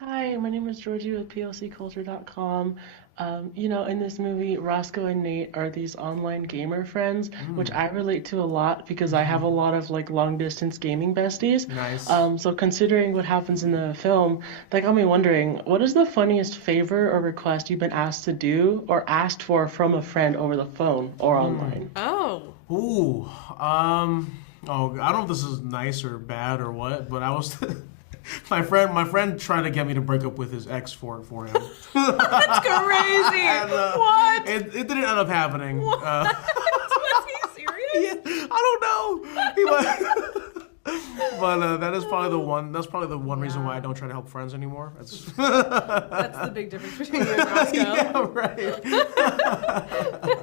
Hi, my name is Jorgie with POCculture.com. In this movie, Roscoe and Nate are these online gamer friends, which I relate to a lot because I have a lot of like long distance gaming besties. Nice. So considering what happens in the film, that got me wondering, what is the funniest favor or request you've been asked to do or asked for from a friend over the phone or online? Oh. Ooh. I don't know if this is nice or bad or what, but I was my friend tried to get me to break up with his ex for him. That's crazy. And, What? it didn't end up happening. What? Was he serious? Yeah, I don't know. He but that is probably the one. That's probably the one reason why I don't try to help friends anymore. That's That's the big difference between you and Roscoe. yeah, right.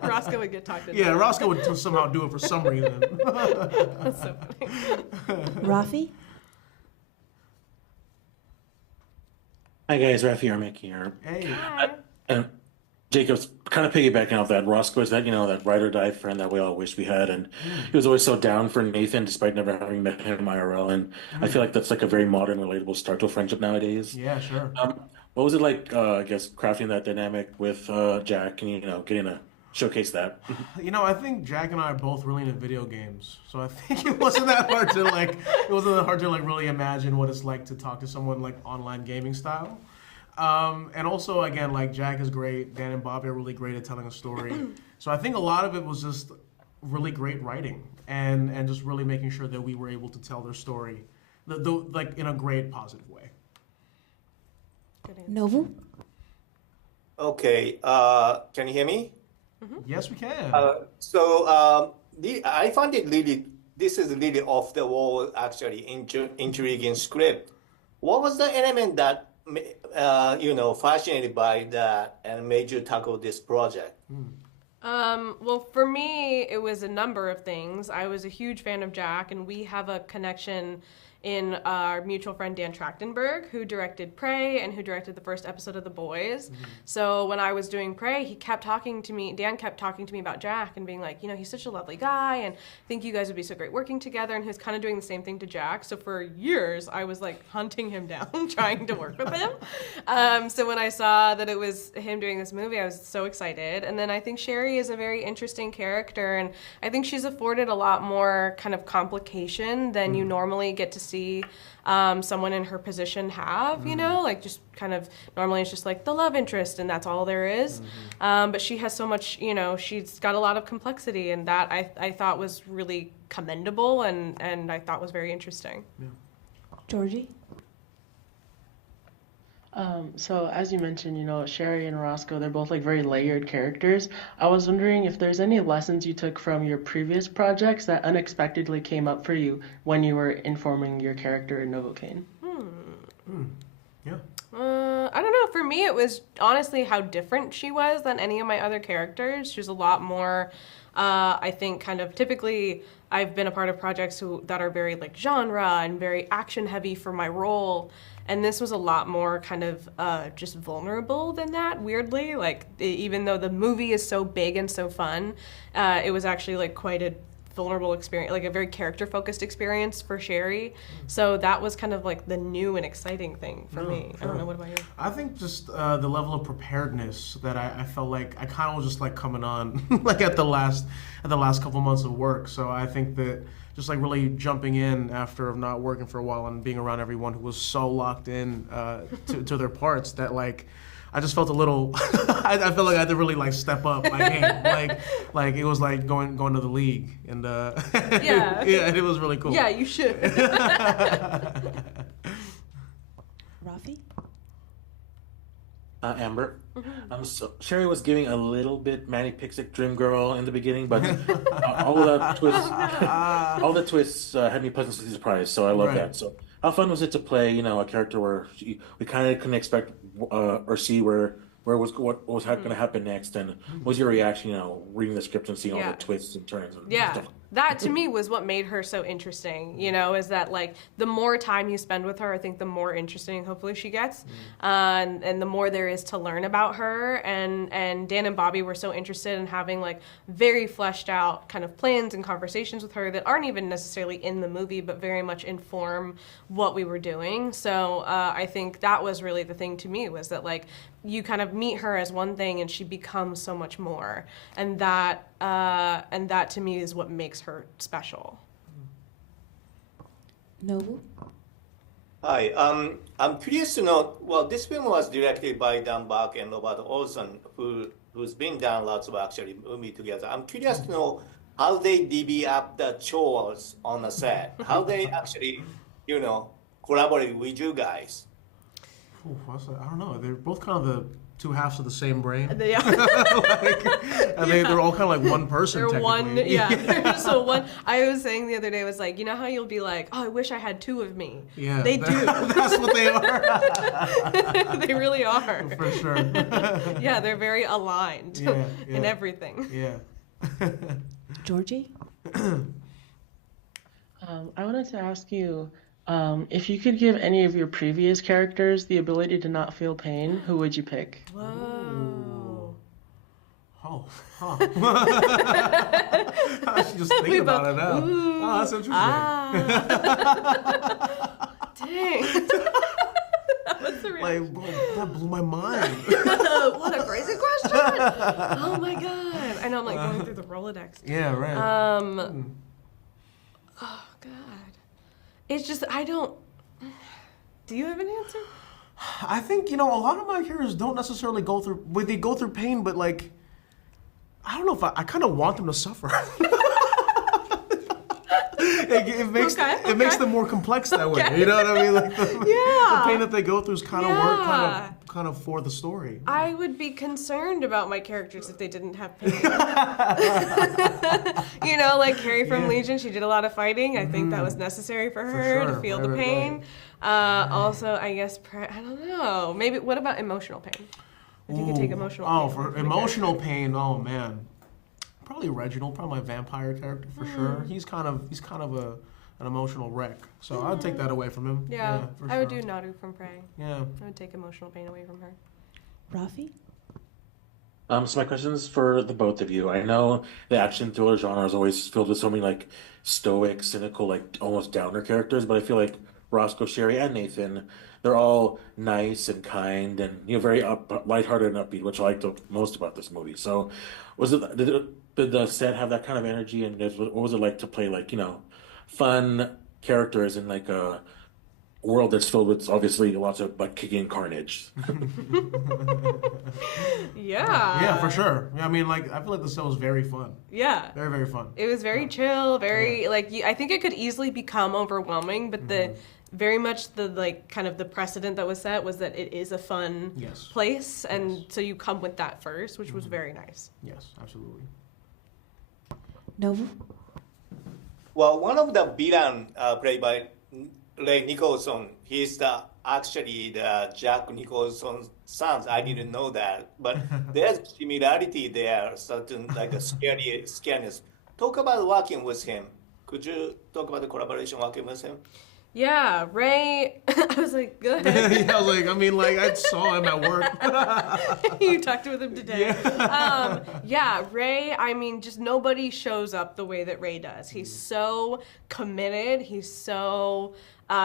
Roscoe would get talked into. Yeah, Roscoe would somehow do it for some reason. That's so funny. Raffy? Hi guys, Raffy Ermac here. Hey. Hi. And Jacob's kind of piggybacking off that. Roscoe is that ride or die friend that we all wish we had, and he was always so down for Nathan despite never having met him IRL. And I feel like that's like a very modern, relatable start to a friendship nowadays. Yeah, sure. What was it like? I guess crafting that dynamic with Jack, and getting to showcase that. I think Jack and I are both really into video games, so I think it wasn't that hard to really imagine what it's like to talk to someone like online gaming style. And also, again, like Jack is great, Dan and Bobby are really great at telling a story. So I think a lot of it was just really great writing and just really making sure that we were able to tell their story, like in a great positive way. Good answer. Novu? Okay, can you hear me? Yes, we can. I found it this is really off the wall, actually, intriguing script. What was the element that, fascinated by that and made you tackle this project? Well, for me, it was a number of things. I was a huge fan of Jack, and we have a connection in our mutual friend Dan Trachtenberg, who directed Prey and who directed the first episode of The Boys. So when I was doing Prey, Dan kept talking to me about Jack and being like, he's such a lovely guy, and I think you guys would be so great working together, and he was kind of doing the same thing to Jack. So for years, I was like hunting him down, trying to work with him. So when I saw that it was him doing this movie, I was so excited. And then I think Sherry is a very interesting character, and I think she's afforded a lot more kind of complication than you normally get to see someone in her position have, like just kind of normally it's just like the love interest and that's all there is. But she has so much, she's got a lot of complexity, and that I thought was really commendable and I thought was very interesting. Jorgie? So as you mentioned, Sherry and Roscoe, they're both like very layered characters. I was wondering if there's any lessons you took from your previous projects that unexpectedly came up for you when you were informing your character in Novocaine. Yeah. I don't know. For me, it was honestly how different she was than any of my other characters. She was a lot more, I think, kind of typically I've been a part of projects that are very like genre and very action heavy for my role. And this was a lot more kind of just vulnerable than that, weirdly. Like, even though the movie is so big and so fun, it was actually like quite a vulnerable experience, like a very character-focused experience for Sherry. So that was kind of like the new and exciting thing for me. Sure. I don't know, what about you? I think just the level of preparedness that I felt like I kind of was just like coming on like at the last couple months of work. So I think that just like really jumping in after not working for a while and being around everyone who was so locked in to their parts that like I just felt a little I felt like I had to really like step up my game. like it was like going to the league, and Yeah. yeah, and it was really cool. Yeah, you should. Raffy? Amber. So Sherry was giving a little bit Manic Pixie Dream Girl in the beginning, but all the twists had me pleasantly surprised. So I love Right. that. So how fun was it to play, a character where we kind of couldn't expect or see what was going to happen next, and what was your reaction, reading the script and seeing all Yeah. the twists and turns and Yeah. stuff? that to me was what made her so interesting, you know, is that like the more time you spend with her, I think the more interesting hopefully she gets, and the more there is to learn about her. And Dan and Bobby were so interested in having like very fleshed out kind of plans and conversations with her that aren't even necessarily in the movie, but very much inform what we were doing. So I think that was really the thing to me, was that like you kind of meet her as one thing and she becomes so much more, and that to me is what makes her special. Nobu? Hi, I'm curious to know, well, this film was directed by Dan Bach and Robert Olson, who's been done lots of actually movie together. I'm curious to know how they divvy up the chores on the set, how they actually, you know, collaborate with you guys. Ooh, I don't know. They're both kind of the two halves of the same brain. Yeah. They're all kind of like one person. They're one, technically. yeah. So one, I was saying the other day, was like, you know how you'll be like, oh, I wish I had two of me. Yeah. They do. That's what they are. They really are. For sure. Yeah, they're very aligned in everything. Yeah. Jorgie? I wanted to ask you, if you could give any of your previous characters the ability to not feel pain, who would you pick? Whoa. Oh, huh. I should just think about it now. Oh, that's interesting. Dang. That was the real. That blew my mind. What a crazy question. Oh my god. I know, I'm like going through the Rolodex. Yeah, right. Oh god. It's just, I don't. Do you have an answer? I think, a lot of my heroes don't necessarily go through, they go through pain, but like, I don't know if I kind of want them to suffer. It makes them more complex that way. You know what I mean? Like the pain that they go through is kind of work, kind of for the story. I would be concerned about my characters if they didn't have pain. Like Carrie from Legion, she did a lot of fighting. I think that was necessary for her to feel the pain. Also, I guess, I don't know. Maybe, what about emotional pain? If you could take emotional pain. Oh, for emotional pain, oh man. Probably Reginald, probably my vampire character for sure. He's kind of an emotional wreck. So I'd take that away from him. Yeah, for I would sure. do Naru from Prey. Yeah. I would take emotional pain away from her. Raffy? So my question's for the both of you. I know the action thriller genre is always filled with so many like stoic, cynical, like almost downer characters, but I feel like Roscoe, Sherry, and Nathan, they're all nice and kind and very lighthearted and upbeat, which I like the most about this movie. So, did the set have that kind of energy, and what was it like to play like fun characters in like a world that's filled with obviously lots of butt kicking and carnage? Yeah. Yeah, for sure. I mean, I feel like the set was very fun. Yeah. Very, very fun. It was very chill, very I think it could easily become overwhelming, but the very much the kind of the precedent that was set was that it is a fun place, and so you come with that first, which was very nice. Yes, absolutely. Nobu? Well, one of the villain played by Ray Nicholson, he's actually the Jack Nicholson's son. I didn't know that, but there's similarity there, certain like a scariness. Talk about working with him. Could you talk about the collaboration working with him? Yeah, Ray. I was like, go ahead. I was like, I saw him at work. You talked with him today. Yeah, Ray, just nobody shows up the way that Ray does. He's so committed. He's so,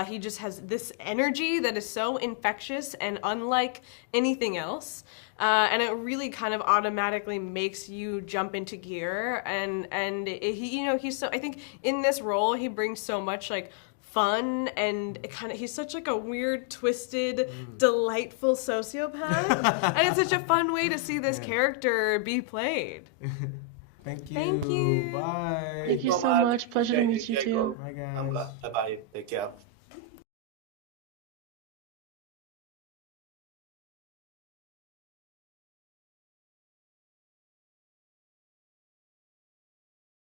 he just has this energy that is so infectious and unlike anything else. And it really kind of automatically makes you jump into gear. And he's so, I think in this role, he brings so much fun, and he's such a weird, twisted, delightful sociopath. And it's such a fun way to see this character be played. Thank you. Thank you. Bye. Thank you so much. Pleasure to meet you too. Bye, guys. Bye-bye. Take care.